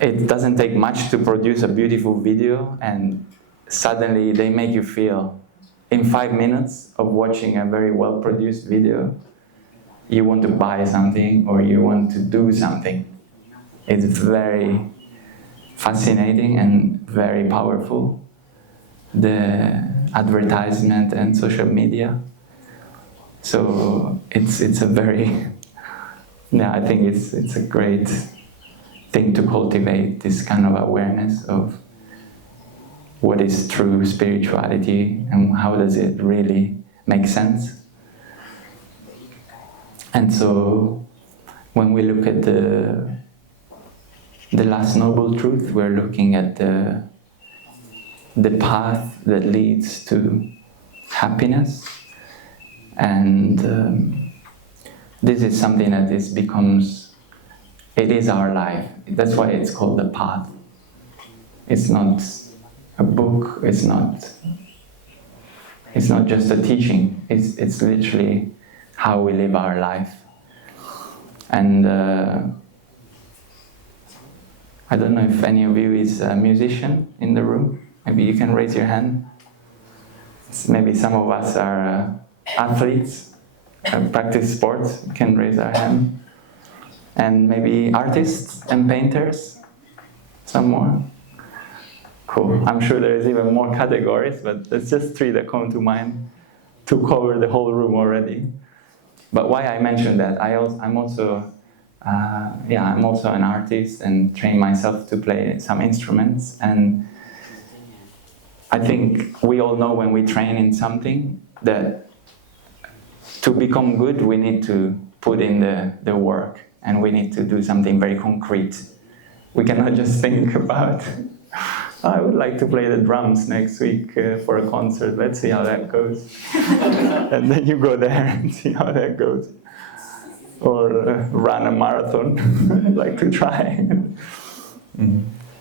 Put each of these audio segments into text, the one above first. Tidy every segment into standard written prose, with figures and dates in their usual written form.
it doesn't take much to produce a beautiful video, and suddenly they make you feel, in 5 minutes of watching a very well-produced video, you want to buy something or you want to do something. It's very fascinating and very powerful, the advertisement and social media. So it's a very, yeah, I think it's a great thing to cultivate, this kind of awareness of what is true spirituality and how does it really make sense. And so when we look at the last noble truth, we're looking at the path that leads to happiness. And this is something that it is our life. That's why it's called the path. It's not a book, it's not just a teaching, it's literally how we live our life. And I don't know if any of you is a musician in the room. Maybe you can raise your hand. Maybe some of us are athletes, practice sports, can raise our hand. And maybe artists and painters, some more. Cool. I'm sure there's even more categories, but there's just 3 that come to mind to cover the whole room already. But why I mentioned that, I'm also an artist and train myself to play some instruments. And I think we all know when we train in something that to become good, we need to put in the work, and we need to do something very concrete. We cannot just think about, I would like to play the drums next week for a concert, let's see how that goes. And then you go there and see how that goes. Or run a marathon, I'd like to try.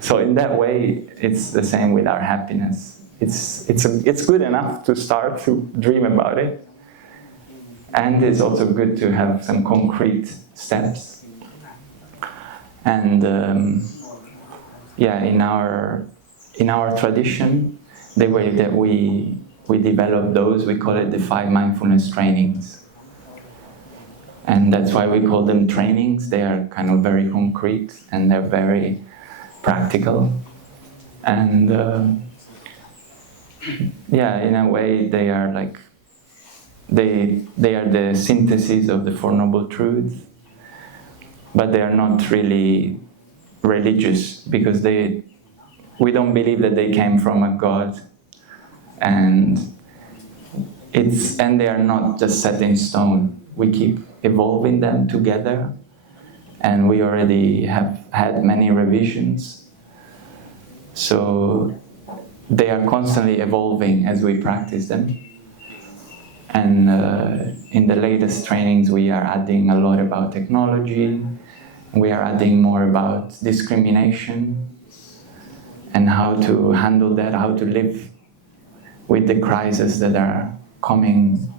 So in that way, it's the same with our happiness. It's good enough to start to dream about it. And it's also good to have some concrete steps. And in our tradition, the way that we develop those, we call it the 5 mindfulness trainings. And that's why we call them trainings. They are kind of very concrete and they're very practical. And in a way they are like, they are the synthesis of the Four Noble Truths, but they are not really religious, because we don't believe that they came from a God, and they are not just set in stone. We keep evolving them together, and we already have had many revisions. So they are constantly evolving as we practice them. And in the latest trainings, we are adding a lot about technology. We are adding more about discrimination and how to handle that, how to live with the crises that are coming,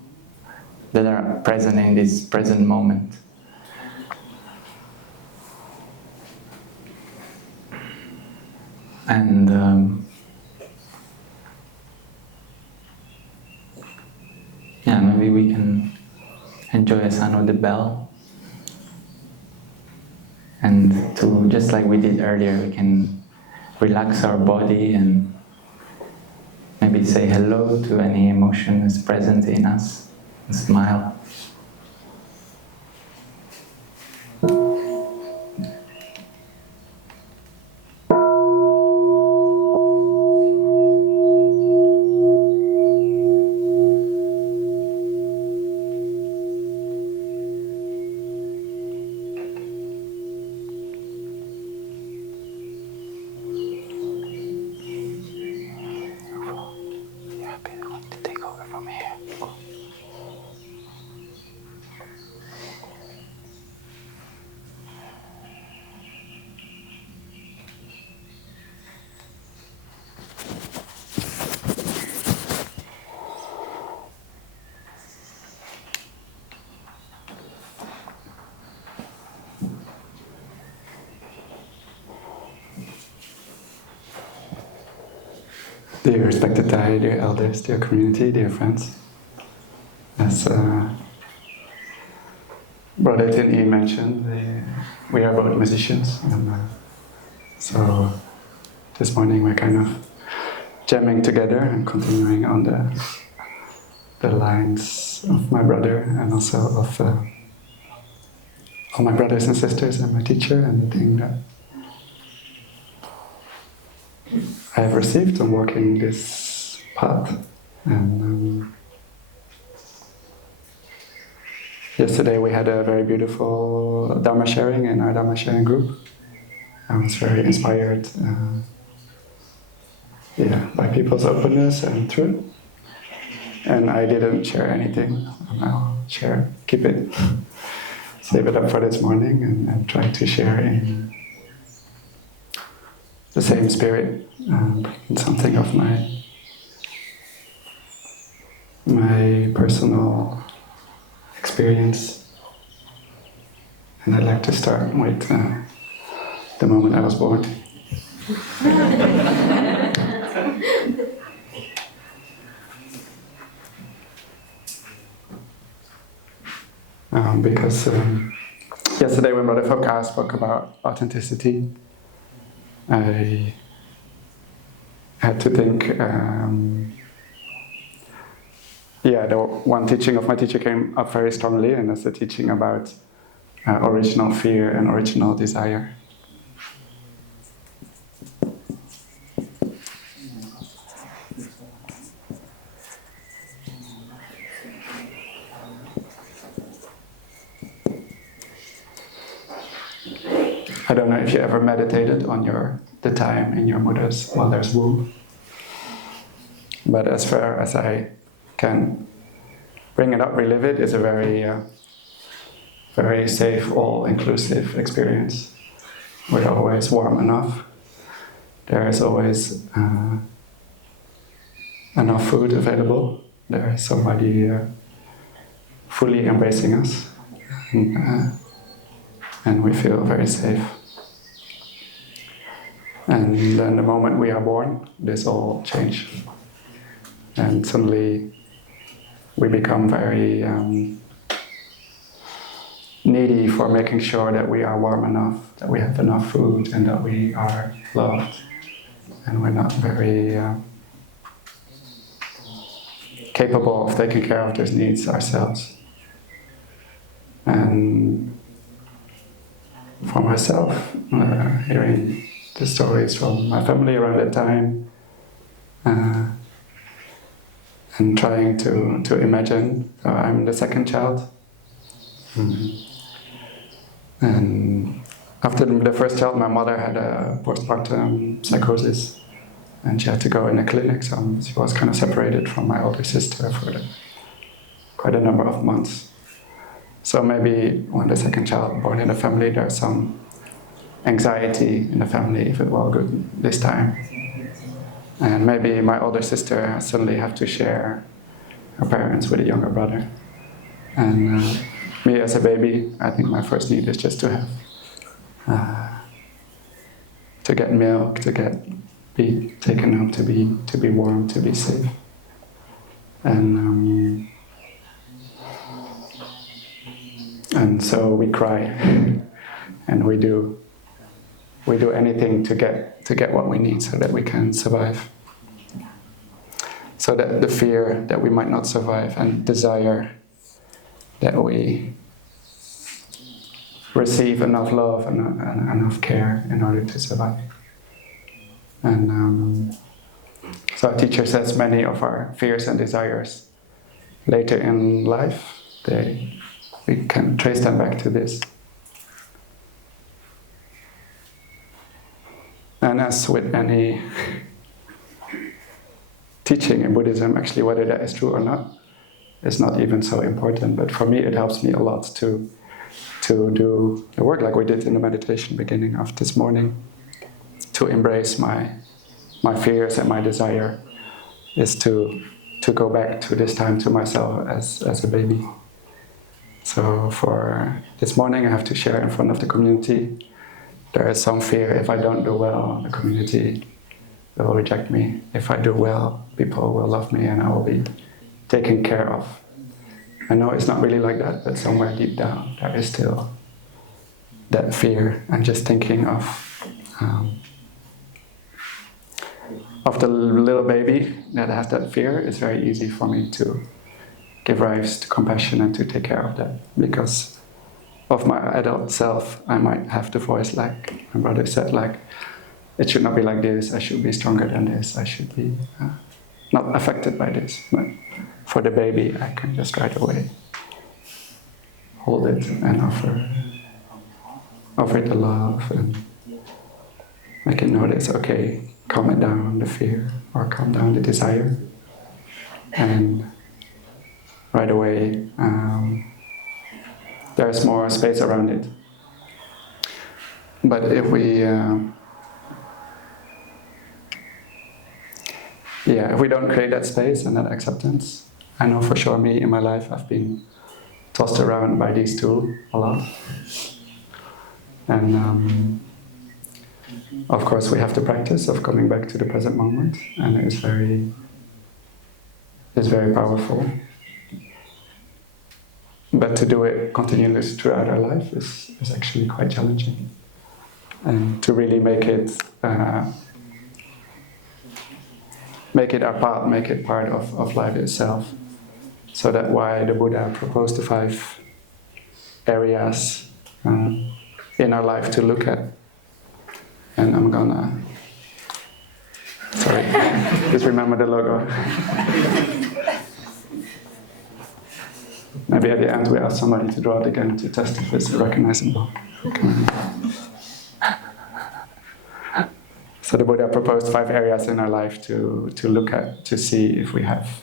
that are present in this present moment. And maybe we can enjoy a sound of the bell. And just like we did earlier, we can relax our body and maybe say hello to any emotion that's present in us and smile. Dear respected Thai, dear elders, dear community, dear friends, as Brother Thien mentioned, we are both musicians, and so this morning we're kind of jamming together and continuing on the lines of my brother and also of all my brothers and sisters and my teacher, and the thing that I have received on walking this path. And yesterday we had a very beautiful Dharma sharing in our Dharma sharing group. I was very inspired by people's openness and truth. And I didn't share anything. I'll keep it, save it up for this morning, and try to share in the same spirit, something of my personal experience. And I'd like to start with the moment I was born. Because yesterday when Brother Pho spoke about authenticity, I had to think, the one teaching of my teacher came up very strongly, and that's the teaching about original fear and original desire. I don't know if you ever meditated on the time in your mother's womb, but as far as I can bring it up, relive it, is a very safe, all-inclusive experience. We're always warm enough. There is always enough food available. There is somebody fully embracing us. And we feel very safe. And then the moment we are born, this all changes. And suddenly we become very needy for making sure that we are warm enough, that we have enough food, and that we are loved. And we're not very capable of taking care of those needs ourselves. And for myself, hearing the stories from my family around that time, and trying to imagine. So I'm the second child. And after the first child, my mother had a postpartum psychosis, and she had to go in a clinic, so she was kind of separated from my older sister for quite a number of months. So maybe when the second child born in the family, there's some anxiety in the family if it will good this time. And maybe my older sister suddenly have to share her parents with a younger brother. And me as a baby, I think my first need is just to have, to get milk, be taken up, to be warm, to be safe. And so we cry, and we do anything to get what we need so that we can survive. So that the fear that we might not survive, and desire that we receive enough love and enough care in order to survive. And so our teacher says many of our fears and desires later in life, we can trace them back to this. And as with any teaching in Buddhism, actually whether that is true or not is not even so important. But for me, it helps me a lot to do the work like we did in the meditation beginning of this morning, to embrace my fears and my desire, is to go back to this time to myself as a baby. So for this morning, I have to share in front of the community. There is some fear if I don't do well, the community they will reject me. If I do well, people will love me and I will be taken care of. I know it's not really like that, but somewhere deep down there is still that fear. And just thinking of the little baby that has that fear, it's very easy for me to give rise to compassion and to take care of that. Because of my adult self, I might have the voice like my brother said, like, it should not be like this, I should be stronger than this, I should be not affected by this. But for the baby, I can just right away hold it and offer it the love and make it notice, okay, calm it down, the fear, or calm down the desire. And right away, there's more space around it. But if we if we don't create that space and that acceptance, I know for sure me in my life I've been tossed around by these two a lot. And of course we have the practice of coming back to the present moment, and it's very powerful. But to do it continuously throughout our life is actually quite challenging. And to really make it our path, make it part of life itself. So that's why the Buddha proposed the 5 areas in our life to look at. And I'm gonna, just remember the logo. Maybe at the end we ask somebody to draw it again to test if it's recognizable. So the Buddha proposed 5 areas in our life to look at, to see if we have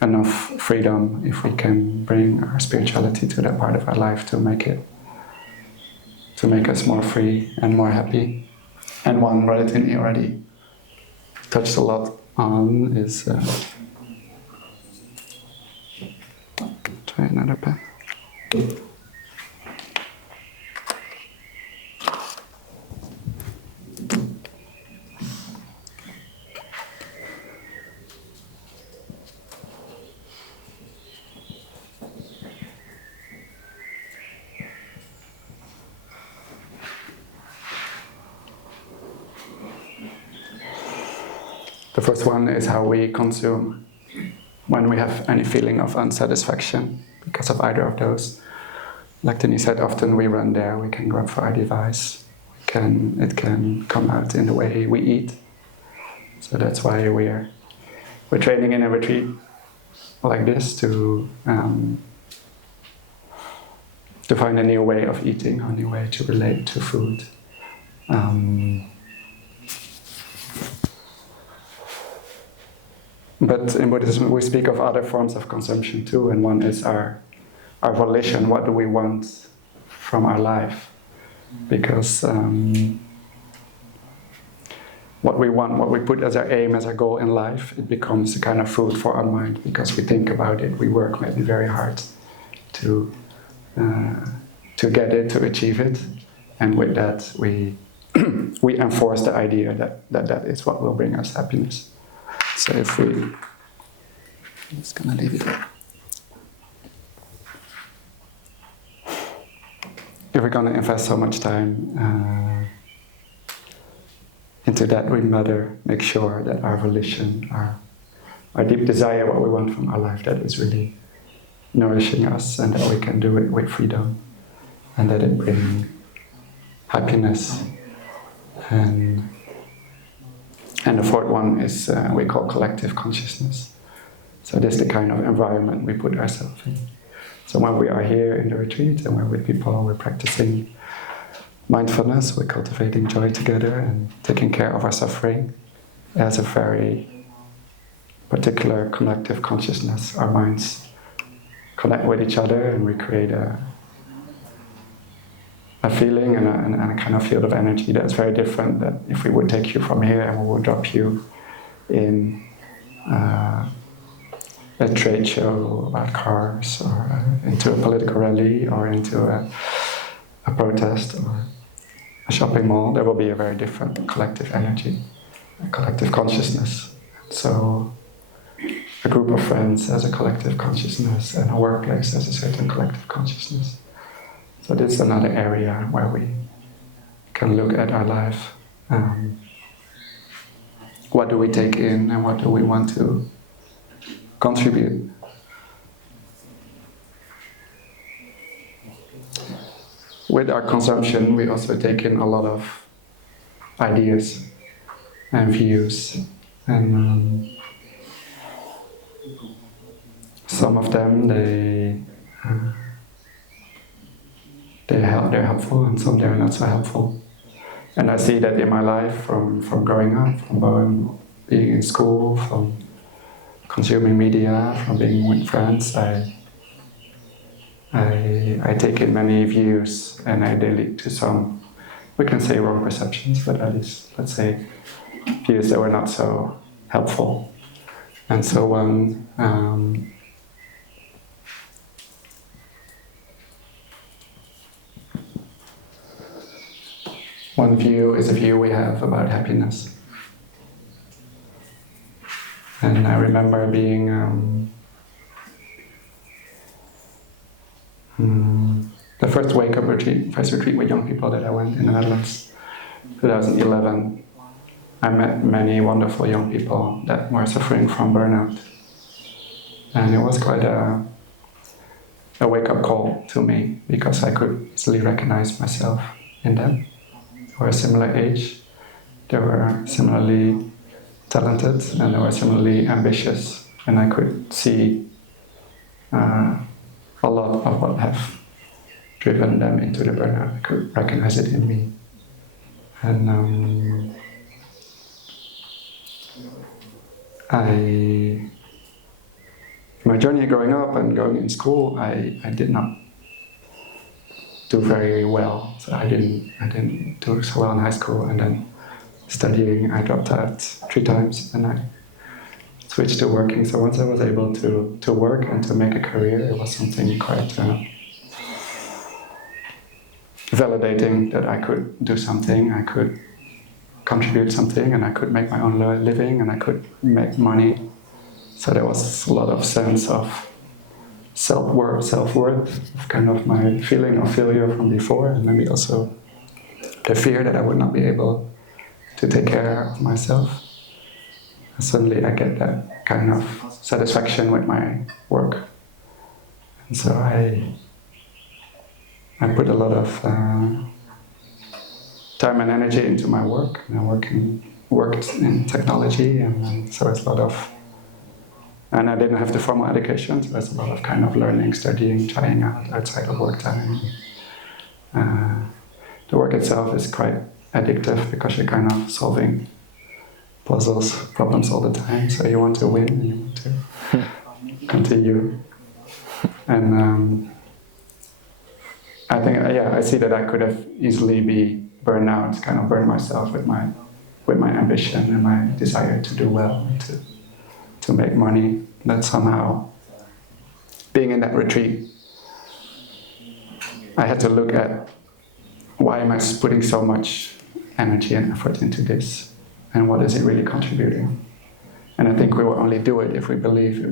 enough freedom, if we can bring our spirituality to that part of our life to make us more free and more happy. And one Brother Thien already touched a lot on is try another pen. The first one is how we consume when we have any feeling of unsatisfaction because of either of those. Like Thien said, often we run there, we can grab for our device, it can come out in the way we eat. So that's why we're training in a retreat like this to find a new way of eating, a new way to relate to food. But in Buddhism we speak of other forms of consumption too, and one is our volition. What do we want from our life? Because what we want, what we put as our aim, as our goal in life, it becomes a kind of food for our mind because we think about it, we work maybe very hard to get it, to achieve it, and with that we we enforce the idea that is what will bring us happiness. So I'm just gonna leave it. If we're gonna invest so much time into that, we better make sure that our volition, our deep desire, what we want from our life, that is really nourishing us, and that we can do it with freedom, and that it brings happiness. And the fourth one is we call collective consciousness. So this is the kind of environment we put ourselves in. So when we are here in the retreat and we're with people, we're practicing mindfulness, we're cultivating joy together and taking care of our suffering. It has a very particular collective consciousness. Our minds connect with each other and we create a feeling and a kind of field of energy that's very different than if we would take you from here and we would drop you in a trade show about cars, or into a political rally, or into a protest, or a shopping mall, there will be a very different collective energy, a collective consciousness. So a group of friends has a collective consciousness, and a workplace has a certain collective consciousness. So this is another area where we can look at our life. What do we take in and what do we want to contribute? With our consumption, we also take in a lot of ideas and views, and some of them they're helpful, and some they're not so helpful. And I see that in my life from growing up, from being in school, from consuming media, from being with friends. I take in many views, and they lead to some, we can say wrong perceptions, but at least, let's say, views that were not so helpful. And so one view is a view we have about happiness. And I remember being the first wake-up retreat, first retreat with young people that I went in the Netherlands, 2011. I met many wonderful young people that were suffering from burnout. And it was quite a wake-up call to me, because I could easily recognize myself in them. They were a similar age, they were similarly talented, and they were similarly ambitious, and I could see a lot of what have driven them into the burnout. I could recognize it in me. And my journey growing up and going in school, I did not do very well. So I didn't do so well in high school, and then studying, I dropped out 3 times, and I switched to working. So once I was able to work and to make a career, it was something quite validating that I could do something, I could contribute something, and I could make my own living, and I could make money. So there was a lot of sense of self-worth, of kind of my feeling of failure from before, and maybe also the fear that I would not be able to take care of myself. And suddenly I get that kind of satisfaction with my work. And so I put a lot of time and energy into my work, and I worked in technology, and so it's a lot of, and I didn't have the formal education, so it's a lot of kind of learning, studying, trying out outside of work time. The work itself is quite addictive, because you're kind of solving puzzles, problems all the time, so you want to win, and you want to continue. And I think, I see that I could have easily be burned out, kind of burn myself with my ambition and my desire to do well, and to make money. That somehow, being in that retreat, I had to look at, why am I putting so much energy and effort into this, and what is it really contributing? And I think we will only do it if we believe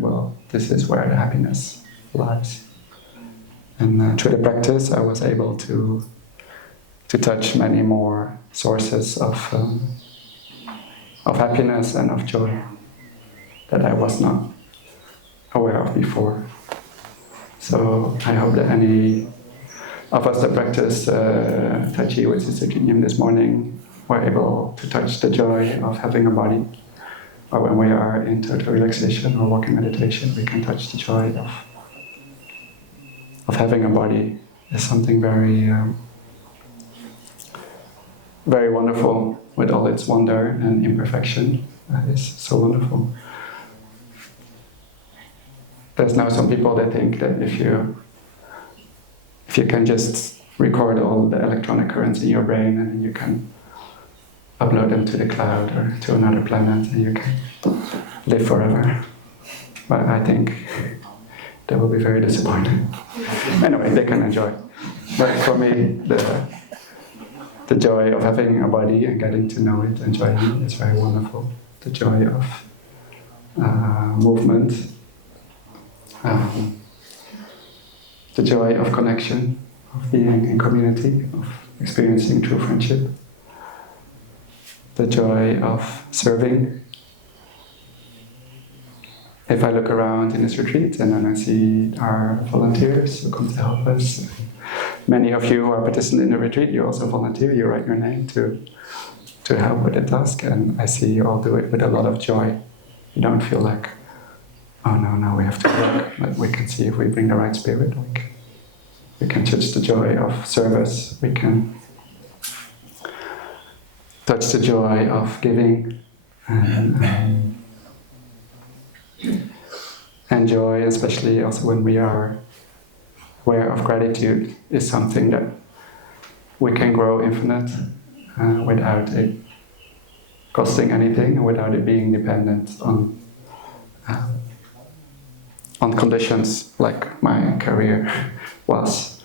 this is where the happiness lies. And through the practice, I was able to touch many more sources of happiness and of joy that I was not aware of before. So I hope that any of us that practice Tai Chi with Sister Thien this morning were able to touch the joy of having a body. Or when we are in total relaxation or walking meditation, we can touch the joy of having a body. Is something very, very wonderful, with all its wonder and imperfection. That is so wonderful. There's now some people that think that if you can just record all the electronic currents in your brain, and then you can upload them to the cloud or to another planet, and you can live forever. But I think they will be very disappointed. Anyway, they can enjoy. But for me, The joy of having a body and getting to know it, enjoying it, is very wonderful. The joy of movement, the joy of connection, of being in community, of experiencing true friendship, the joy of serving. If I look around in this retreat and then I see our volunteers who come to help us, many of you who are participants in the retreat, you also volunteer, you write your name to help with the task, and I see you all do it with a lot of joy. You don't feel like, oh no, now we have to work, but we can see if we bring the right spirit, we can touch the joy of service, we can touch the joy of giving, and joy, especially also when we are aware of gratitude, is something that we can grow infinite without it costing anything, without it being dependent on conditions, like my career was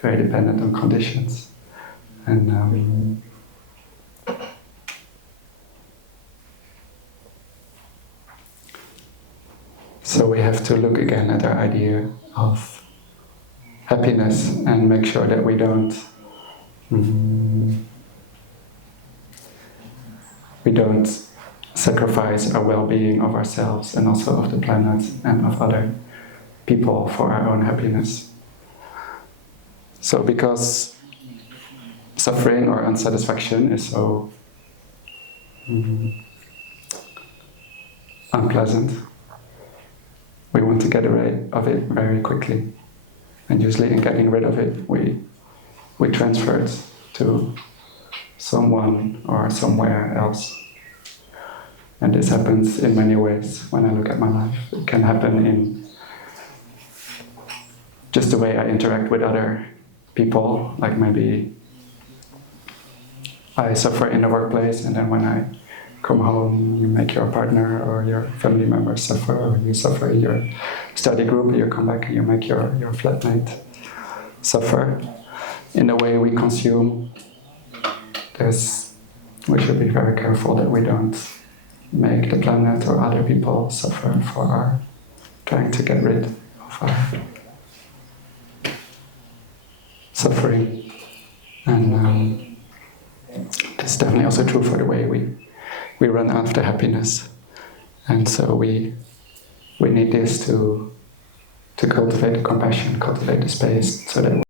very dependent on conditions. And so we have to look again at our idea of happiness and make sure that we don't sacrifice our well-being of ourselves and also of the planet and of other people for our own happiness. So because suffering or unsatisfaction is so unpleasant, we want to get rid of it very quickly. And usually in getting rid of it, we transfer it to someone or somewhere else. And this happens in many ways when I look at my life. It can happen in just the way I interact with other people, like maybe I suffer in the workplace, and then when I come home, you make your partner or your family members suffer, or you suffer in your study group, you come back and you make your flatmate suffer. In the way we consume, we should be very careful that we don't make the planet or other people suffer for our trying to get rid of our suffering. And this is definitely also true for the way we run after happiness. And so we need this to cultivate the compassion, cultivate the space, so that